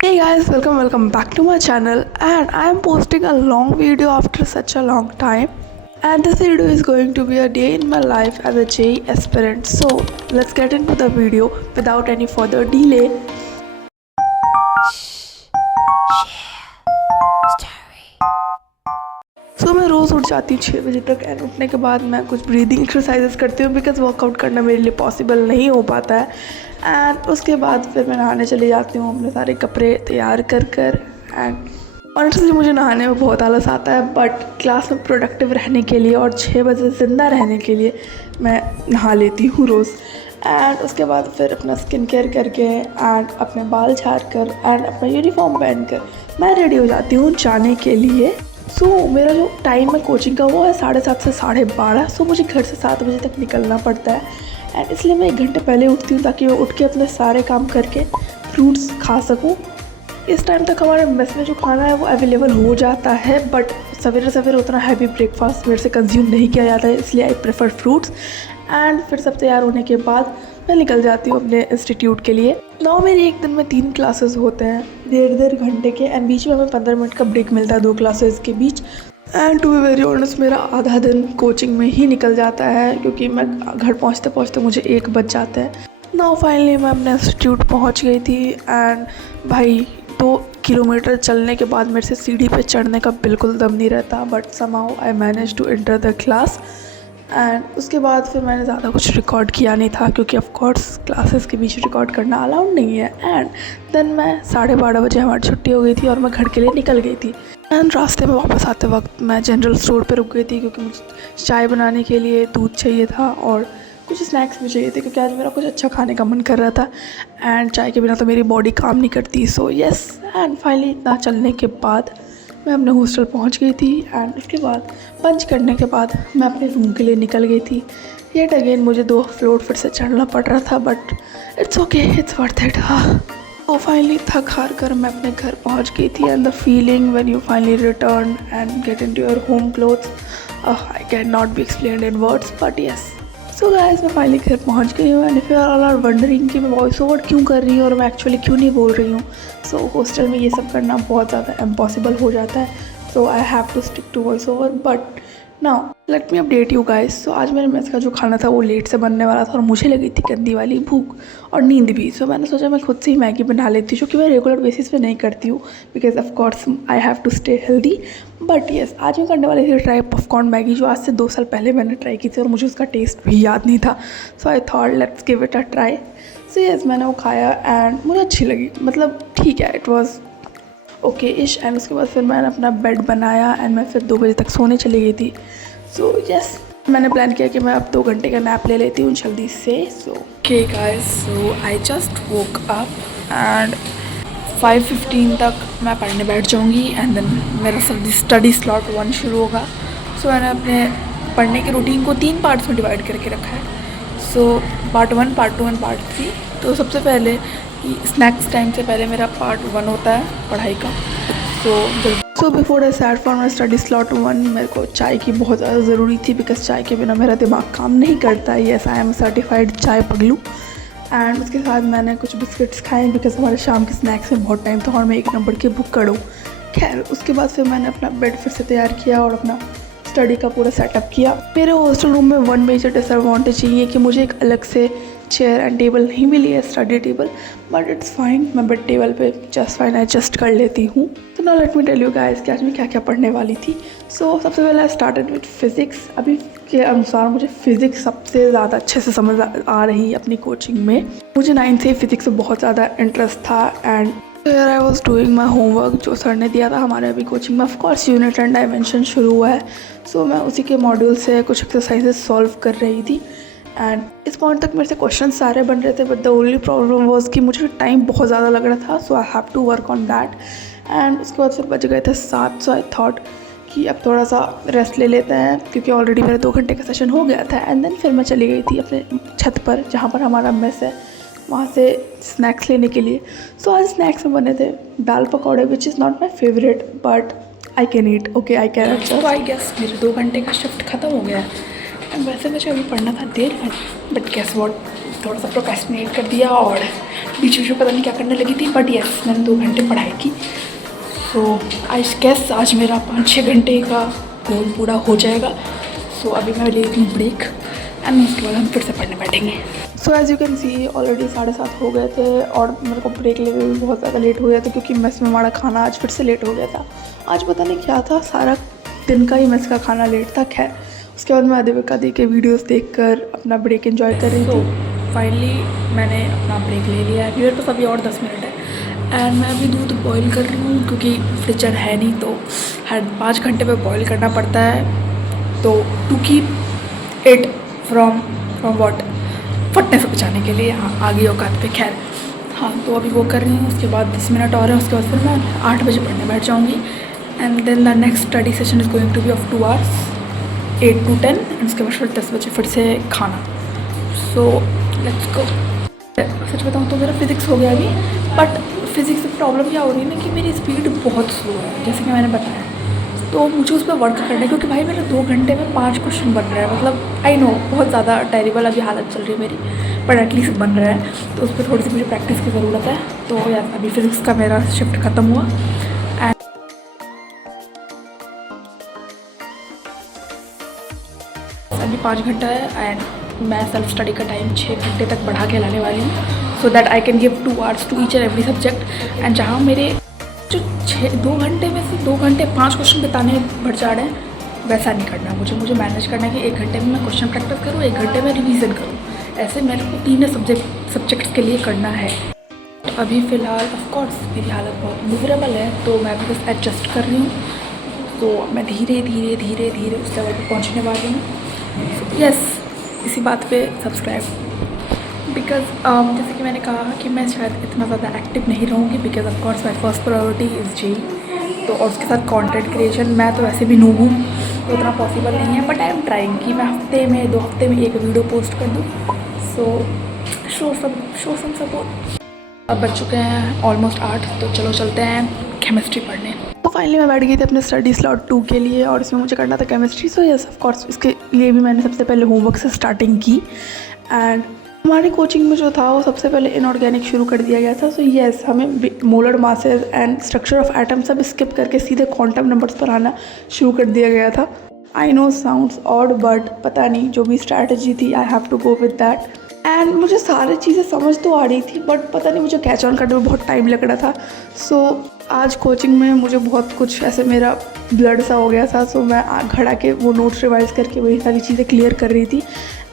Hey guys, welcome back to my channel, and I am posting a long video after such a long time. And this video is going to be a day in my life as a JEE aspirant. So let's get into the video without any further delay. सो मैं रोज़ उठ जाती हूँ 6 बजे तक and उठने के बाद मैं कुछ ब्रीदिंग एक्सरसाइजेस करती हूँ बिकॉज वर्कआउट करना मेरे लिए पॉसिबल नहीं हो पाता है। एंड उसके बाद फिर मैं नहाने चली जाती हूँ अपने सारे कपड़े तैयार कर एंड ऑनेस्टली मुझे नहाने में बहुत आलस आता है, बट क्लास में प्रोडक्टिव रहने के लिए और 6 बजे ज़िंदा रहने के लिए मैं नहा लेती हूँ रोज़। एंड उसके बाद फिर अपना स्किन केयर करके एंड अपने बाल झाड़ कर एंड अपना यूनिफॉर्म पहन कर मैं रेडी हो जाती हूँ जाने के लिए। सो मेरा जो टाइम है कोचिंग का वो है 7:30 से 12:30। सो मुझे घर से 7 बजे तक निकलना पड़ता है एंड इसलिए मैं 1 घंटे पहले उठती हूँ ताकि मैं उठ के अपने सारे काम करके फ्रूट्स खा सकूँ। इस टाइम तक हमारे मेस में जो खाना है वो अवेलेबल हो जाता है, बट सवेरे उतना हैवी ब्रेकफास्ट मेरे से कंज्यूम नहीं किया जाता है, इसलिए आई प्रेफर फ्रूट्स। एंड फिर सब तैयार होने के बाद मैं निकल जाती हूँ अपने इंस्टीट्यूट के लिए। नाउ मेरी एक दिन में 3 क्लासेस होते हैं 1.5 घंटे के एंड बीच में हमें 15 मिनट का ब्रेक मिलता है 2 क्लासेस के बीच। And to be very honest मेरा आधा दिन कोचिंग में ही निकल जाता है क्योंकि मैं घर पहुँचते पहुँचते मुझे 1 बज जाता है। नाउ फाइनली मैं अपने इंस्टीट्यूट पहुँच गई थी एंड भाई 2 किलोमीटर चलने के बाद मेरे से सीढ़ी पे चढ़ने का बिल्कुल दम नहीं रहता, but somehow I manage to enter the class. And उसके बाद फिर मैंने ज़्यादा कुछ रिकॉर्ड किया नहीं था क्योंकि ऑफ कोर्स क्लासेस के बीच रिकॉर्ड करना अलाउड नहीं है। एंड देन मैं 12:30 बजे हमारी छुट्टी हो गई थी और मैं घर के लिए निकल गई थी। एंड रास्ते में वापस आते वक्त मैं जनरल स्टोर पे रुक गई थी क्योंकि मुझे चाय बनाने के लिए दूध चाहिए था और कुछ स्नैक्स भी चाहिए थे क्योंकि आज मेरा कुछ अच्छा खाने का मन कर रहा था एंड चाय के बिना तो मेरी बॉडी काम नहीं करती। सो यस, एंड फाइनली इतना चलने के बाद मैं अपने हॉस्टल पहुंच गई थी एंड उसके बाद पंच करने के बाद मैं अपने रूम के लिए निकल गई थी। येट अगेन मुझे 2 फ्लोर फिर से चढ़ना पड़ रहा था, but it's okay, it's worth it. हाँ, तो फाइनली थक हार कर मैं अपने घर पहुंच गई थी and the feeling when you finally return and get into your home clothes I can not be explained in words, but yes. So guys मैं फाइनली घर पहुंच गई हूँ and if you are wondering कि मैं वॉइस ओवर क्यों कर रही हूँ और मैं एक्चुअली क्यों नहीं बोल रही हूँ, सो हॉस्टल में ये सब करना बहुत ज़्यादा इम्पॉसिबल हो जाता है। So I have to stick to voice over, but now let me update you guys. So आज मेरे मेस का जो खाना था वो लेट से बनने वाला था और मुझे लगी थी गंदी वाली भूख और नींद भी। सो मैंने सोचा मैं खुद से ही मैगी बना लेती हूँ जो कि मैं रेगुलर बेसिस पे नहीं करती हूँ because of course I have to stay healthy. But yes, आज मैं करने वाली थी ट्राई पॉपकॉर्न मैगी जो आज से 2 साल पहले मैंने ट्राई की थी और मुझे उसका टेस्ट भी याद नहीं था। So I thought let's give it a try. So yes, मैंने वो खाया एंड मुझे अच्छी लगी, मतलब ठीक है, इट वॉज ओके इश। एंड उसके बाद फिर मैंने अपना बेड बनाया एंड मैं फिर 2 बजे तक सोने चली गई थी। सो यस, मैंने प्लान किया कि मैं अब 2 घंटे का नैप ले लेती हूँ जल्दी से। So okay guys, so I just woke up and 5:15 तक मैं पढ़ने बैठ जाऊँगी एंड देन मेरा स्टडी स्लॉट 1 शुरू होगा। सो मैंने अपने पढ़ने के रूटीन को 3 पार्ट्स में डिवाइड करके रखा है। So part 1, part 2 and part 3। तो सबसे पहले स्नैक्स टाइम से पहले मेरा पार्ट 1 होता है पढ़ाई का। So before I start for my study slot 1 मेरे को चाय की बहुत ज़्यादा ज़रूरी थी बिकॉज चाय के बिना मेरा दिमाग काम नहीं करता है। येस, आई एम सर्टिफाइड चाय पगलू। एंड उसके साथ मैंने कुछ बिस्किट्स खाए बिकॉज हमारे शाम के स्नैक्स में बहुत टाइम था और मैं 1 नंबर की बुक करूँ। खैर, उसके बाद फिर मैंने अपना बेड फिर से तैयार किया और अपना स्टडी का पूरा सेटअप किया। मेरे हॉस्टल रूम में 1 मेजर डिसएडवांटेज ये कि मुझे एक अलग से चेयर एंड टेबल नहीं मिली है, study table, but it's fine, मैं बेड टेबल पे जस्ट फाइन एडजस्ट कर लेती हूँ। तो now let me tell you guys कि आज मैं क्या क्या पढ़ने वाली थी। सो सबसे पहले आई स्टार्टेड विद फिज़िक्स। अभी के अनुसार मुझे फ़िज़िक्स सबसे ज़्यादा अच्छे से समझ आ रही है अपनी कोचिंग में। मुझे 9th से फिज़िक्स में बहुत ज़्यादा इंटरेस्ट था एंड फिर I was doing my homework जो सर ने दिया था हमारे अभी कोचिंग में। ऑफकोर्स यूनिट एंड डायमेंशन शुरू हुआ है, सो मैं उसी के मॉड्यूल से कुछ एक्सरसाइजेस सॉल्व कर रही थी एंड इस पॉइंट तक मेरे से क्वेश्चन सारे बन रहे थे, but the only problem was कि मुझे टाइम बहुत ज़्यादा लग रहा था। So I have to work on that. And उसके बाद फिर बज गए थे 7। सो आई थॉट कि अब थोड़ा सा रेस्ट ले लेते हैं क्योंकि ऑलरेडी मेरा 2 घंटे का सेशन हो गया था। एंड देन फिर मैं चली गई थी अपने छत पर जहाँ पर हमारा मेस है, वहाँ से स्नैक्स लेने के लिए। सो आज स्नैक्स में बने थे दाल पकौड़े which is not my favourite, but I can eat, okay I can adjust. So I guess मेरे 2 घंटे का शिफ्ट ख़त्म हो गया है एंड वैसे मुझे अभी पढ़ना था देर में, बट गेस व्हाट, थोड़ा सा प्रोक्रेस्टिनेट कर दिया और बीच बीच में पता नहीं क्या करने लगी थी, बट यस मैंने 2 घंटे पढ़ाई की। सो आई गेस आज मेरा 5-6 घंटे का गोल पूरा हो जाएगा। सो अभी मैं ले रही हूँ ब्रेक एंड उसके बाद हम फिर से पढ़ने बैठेंगे। So as you can see already 7:30 हो गए थे और मेरे को ब्रेक लेने में भी बहुत ज़्यादा लेट हो गया था क्योंकि मेस में हमारा खाना आज फिर से लेट हो गया था। आज पता नहीं क्या था, सारा दिन का ही मेस का खाना लेट था। खैर उसके बाद मैं देविका दी के वीडियोस देखकर अपना ब्रेक एंजॉय कर रही थी। फाइनली मैंने अपना ब्रेक ले लिया है। मेरे पास अभी और 10 मिनट है एंड मैं अभी दूध बॉईल कर रही हूँ क्योंकि फ्रिजर है नहीं, तो हर 5 घंटे पे बॉईल करना पड़ता है तो to keep it from what फटने से बचाने के लिए। हाँ आ गई औकात पे। खैर हाँ तो अभी वो कर रही हूँ। उसके बाद 10 मिनट और है, उसके बाद फिर मैं 8 बजे पढ़ने बैठ जाऊँगी and then the next study session is going to be of 2 hours 8 to 10 and उसके बाद फिर 10 बजे फिर से खाना। So let's go. सच बताऊँ तो मेरा फिज़िक्स हो गया अभी, बट फिज़िक्स में प्रॉब्लम क्या हो रही है ना कि मेरी स्पीड बहुत स्लो है जैसे कि मैंने बताया, तो मुझे उस पर वर्क करना है क्योंकि भाई मेरे 2 घंटे में 5 क्वेश्चन बन रहे हैं। मतलब आई नो बहुत ज़्यादा टेरिबल अभी हालत चल रही है मेरी, बट एटलीस्ट बन रहा है, तो उस पर थोड़ी सी मुझे प्रैक्टिस की ज़रूरत है। तो यार अभी फिज़िक्स का मेरा शिफ्ट ख़त्म हुआ एंड अभी 5 घंटा है एंड मैं सेल्फ स्टडी का टाइम 6 घंटे तक बढ़ा के लाने वाली हूँ so that I can give 2 hours to each and every subject. And जहाँ मेरे जो 2 घंटे में से 2 घंटे 5 क्वेश्चन बिताने बढ़ जा रहे हैं वैसा नहीं करना मुझे मैनेज करना है कि 1 घंटे में मैं क्वेश्चन प्रैक्टिस करूँ, 1 घंटे में रिवीजन करूँ। ऐसे मेरे को 3 सब्जेक्ट्स के लिए करना है। अभी फ़िलहाल ऑफ कोर्स मेरी हालत बहुत मिजरेबल है तो मैं भी बस एडजस्ट कर रही हूँ। तो मैं धीरे धीरे उस लेवल पर पहुँचने वाली हूँ। यस इसी बात पे सब्सक्राइब बिकॉज जैसे कि मैंने कहा कि मैं शायद इतना ज़्यादा एक्टिव नहीं रहूँगी because of course my first priority is JEE. तो और उसके साथ कंटेंट क्रिएशन मैं तो वैसे भी नूब हूँ तो उतना पॉसिबल नहीं है, बट आई एम ट्राइंग कि मैं हफ्ते में 2 हफ्ते में एक वीडियो पोस्ट कर दूँ। So show some support. अब बच चुके हैं ऑलमोस्ट 8, तो चलो चलते हैं केमिस्ट्री पढ़ने। तो फाइनली मैं बैठ गई थी अपने स्टडी स्लॉट 2 के लिए और इसमें मुझे करना था chemistry. So yes of course इसके लिए भी मैंने सबसे पहले होमवर्क से स्टार्टिंग की एंड हमारी कोचिंग में जो था वो सबसे पहले इनऑर्गेनिक शुरू कर दिया गया था। सो यस हमें molar masses and structure of atom सब स्किप करके सीधे क्वांटम नंबर्स पर आना शुरू कर दिया गया था। I know sounds odd but पता नहीं जो भी स्ट्रैटेजी थी I have to go with that. And मुझे सारी चीज़ें समझ तो आ रही थी बट पता नहीं मुझे कैच ऑन करने में बहुत टाइम लग रहा था। सो आज कोचिंग में मुझे बहुत कुछ ऐसे मेरा ब्लड सा हो गया था। सो मैं घर आके वो नोट्स रिवाइज करके वही सारी चीज़ें क्लियर कर रही थी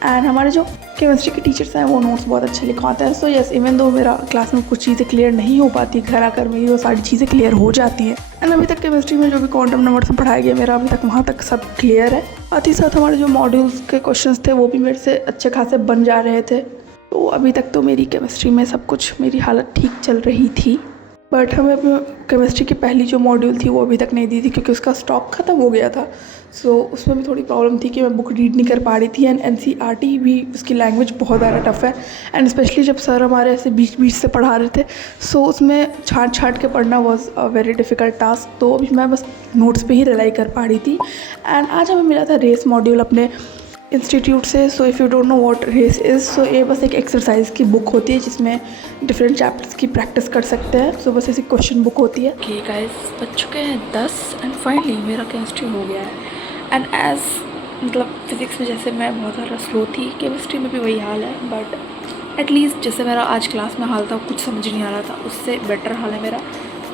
एंड हमारे जो केमिस्ट्री के टीचर्स हैं वो नोट्स बहुत अच्छे लिखवाते हैं। सो यस इवन दो मेरा क्लास में कुछ चीज़ें क्लियर नहीं हो पाती, घर आकर मेरी वो सारी चीज़ें क्लियर हो जाती हैं। एंड अभी तक केमिस्ट्री में जो भी क्वांटम नंबर से पढ़ाया गया मेरा अभी तक वहाँ तक सब क्लियर है। साथ ही साथ हमारे जो मॉड्यूल्स के क्वेश्चंस थे वो भी मेरे से अच्छे खासे बन जा रहे थे। तो अभी तक तो मेरी केमिस्ट्री में सब कुछ मेरी हालत ठीक चल रही थी, बट हमें अपनी केमिस्ट्री की पहली जो मॉड्यूल थी वो अभी तक नहीं दी थी क्योंकि उसका स्टॉक ख़त्म हो गया था। सो उसमें भी थोड़ी प्रॉब्लम थी कि मैं बुक रीड नहीं कर पा रही थी एंड एनसीईआरटी भी उसकी लैंग्वेज बहुत ज़्यादा टफ है एंड स्पेशली जब सर हमारे ऐसे बीच बीच से पढ़ा रहे थे सो उसमें छाँट के पढ़ना was a very difficult task. तो अभी मैं बस नोट्स पे ही रिलाई कर पा रही थी। एंड आज हमें मिला था रेस मॉड्यूल अपने इंस्टीट्यूट से। So if you don't know what race is, so ये बस एक एक्सरसाइज की बुक होती है जिसमें डिफरेंट चैप्टर्स की प्रैक्टिस कर सकते हैं। सो बस ऐसी क्वेश्चन बुक होती है। ओके गाइस बच चुके हैं 10 एंड फाइनली मेरा केमिस्ट्री हो गया है। एंड एज मतलब फिज़िक्स में जैसे मैं बहुत ज़्यादा स्लो थी, केमिस्ट्री में भी वही हाल है, बट एटलीस्ट जैसे मेरा आज क्लास में हाल था कुछ समझ नहीं आ रहा था उससे बेटर हाल है मेरा।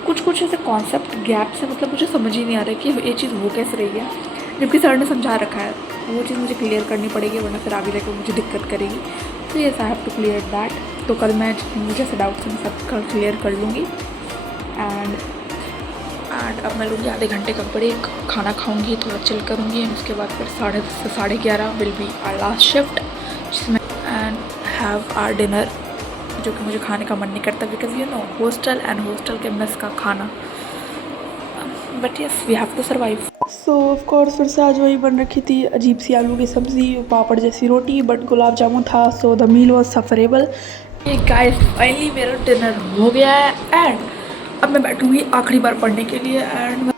कुछ ऐसे कॉन्सेप्ट गैप से मतलब मुझे समझ ही नहीं आ रहा है कि ये चीज़ हो कैसे रही है, जबकि सर ने समझा रखा है। वो चीज़ मुझे क्लियर करनी पड़ेगी वरना फिर आगे जाकर मुझे दिक्कत करेगी। तो yes I have to clear that. तो कल मैं मुझे ऐसे डाउट्स मैं सब कल क्लियर कर लूँगी। एंड अब मैं लूँगी आधे घंटे का ब्रेक, खाना खाऊँगी, थोड़ा चिल करूँगी एंड उसके बाद फिर 10:30 से 11:30 will be our last shift जिसमें एंड हैव आवर डिनर, जो कि मुझे खाने का मन नहीं करता बिकॉज यू नो हॉस्टल के मेस का खाना, but yes we have to survive. So of course फिर से आज वही बन रखी थी अजीब सी आलू की सब्ज़ी, पापड़ जैसी रोटी, बट गुलाब जामुन था। So the meal was sufferable. Guys finally मेरा डिनर हो गया है एंड अब मैं बैठूँगी आखिरी बार पढ़ने के लिए। एंड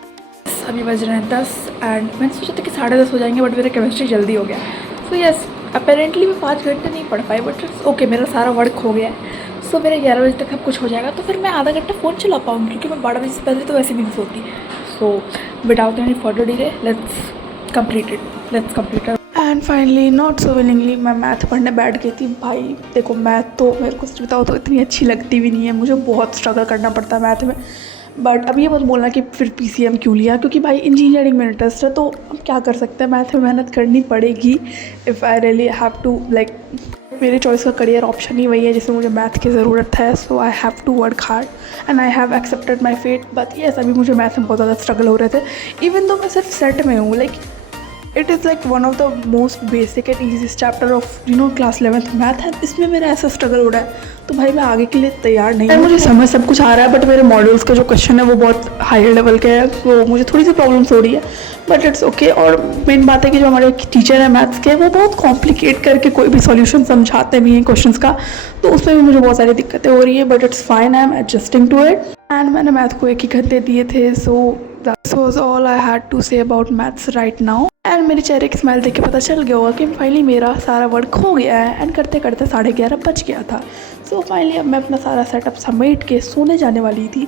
अभी बज रहे हैं 10 एंड मैंने सोचा था कि 10:30 हो जाएंगे बट मेरा केमिस्ट्री जल्दी हो गया। सो यस अपेरेंटली मैं 5 घंटे नहीं पढ़ पाई बट ओके मेरा सारा वर्क हो गया है। सो मेरे 11 बजे तक सब कुछ हो जाएगा, तो फिर मैं आधा घंटा फ़ोन चला पाऊँगी, क्योंकि मैं 12 बजे से पहले तो वैसे भी नहीं सोती। So without any further delay let's complete it. And finally not so willingly मैं मैथ पढ़ने बैठ गई थी। भाई देखो, मैथ तो मेरे को सच बताओ तो इतनी अच्छी लगती भी नहीं है, मुझे बहुत स्ट्रगल करना पड़ता है मैथ में। बट अब ये मत बोलना कि फिर PCM क्यों लिया, क्योंकि भाई इंजीनियरिंग में इंटरेस्ट है, तो अब क्या कर सकते हैं, मैथ में मेहनत करनी पड़ेगी if I really have to like. मेरे चॉइस का करियर ऑप्शन ही वही है जिसमें मुझे मैथ की ज़रूरत है। So I have to work hard and I have accepted my fate. But yes, अभी मुझे मैथ में बहुत ज़्यादा स्ट्रगल हो रहे थे, इवन दो मैं सिर्फ सेट में हूँ। Like it is like one of the most basic and easiest chapter of class 11th math है, इसमें मेरा ऐसा स्ट्रगल हो रहा है, तो भाई मैं आगे के लिए तैयार नहीं हूँ। मुझे समझ सब कुछ आ रहा है, बट मेरे मॉडल्स के जो क्वेश्चन है वो बहुत हायर लेवल के हैं, तो मुझे थोड़ी सी प्रॉब्लम्स हो रही है, बट इट्स ओके। और मेन बात है कि जो हमारे टीचर है मैथ्स के, वो बहुत कॉम्प्लिकेट करके कोई भी सॉल्यूशन समझाते भी हैं क्वेश्चंस का, तो उसमें भी मुझे बहुत सारी दिक्कतें हो रही है, but it's fine, I am adjusting to it. And मैंने मैथ को 1 ही घंटे दिए थे, so that's was all I had to say about maths right now. And मेरे चेहरे की स्माइल देख के पता चल गया होगा कि फाइनली मेरा सारा वर्क हो गया है, एंड करते करते 11:30 बज गया था। सो फाइनली अब मैं अपना सारा सेटअप समेट के सोने जाने वाली थी,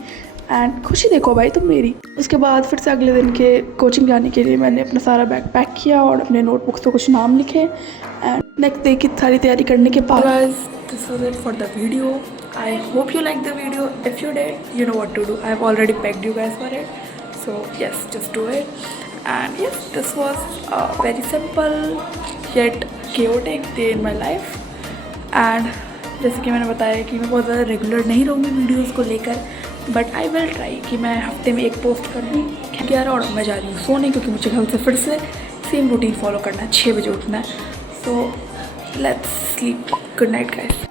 एंड खुशी देखो भाई तुम मेरी। उसके बाद फिर से अगले दिन के कोचिंग जाने के लिए मैंने अपना सारा बैग पैक किया और अपने नोटबुक्स पे कुछ नाम लिखे, एंड नेक्स्ट डे की सारी तैयारी करने के बाद this was it for the video. I hope you like the video. If you did, you know what to do. I have already packed you guys for it, so yes, just do it. And yes, this was a very simple yet chaotic day in my life. And जैसे कि मैंने बताया कि मैं बहुत ज़्यादा regular नहीं रहूँगी वीडियोस को लेकर, बट आई विल ट्राई कि मैं हफ्ते में 1 पोस्ट कर दूँ। 11 और मैं जा रही हूँ सोने, क्योंकि मुझे कल से फिर से सेम रूटीन फॉलो करना है, 6 बजे उठना है। So let's sleep, good night guys.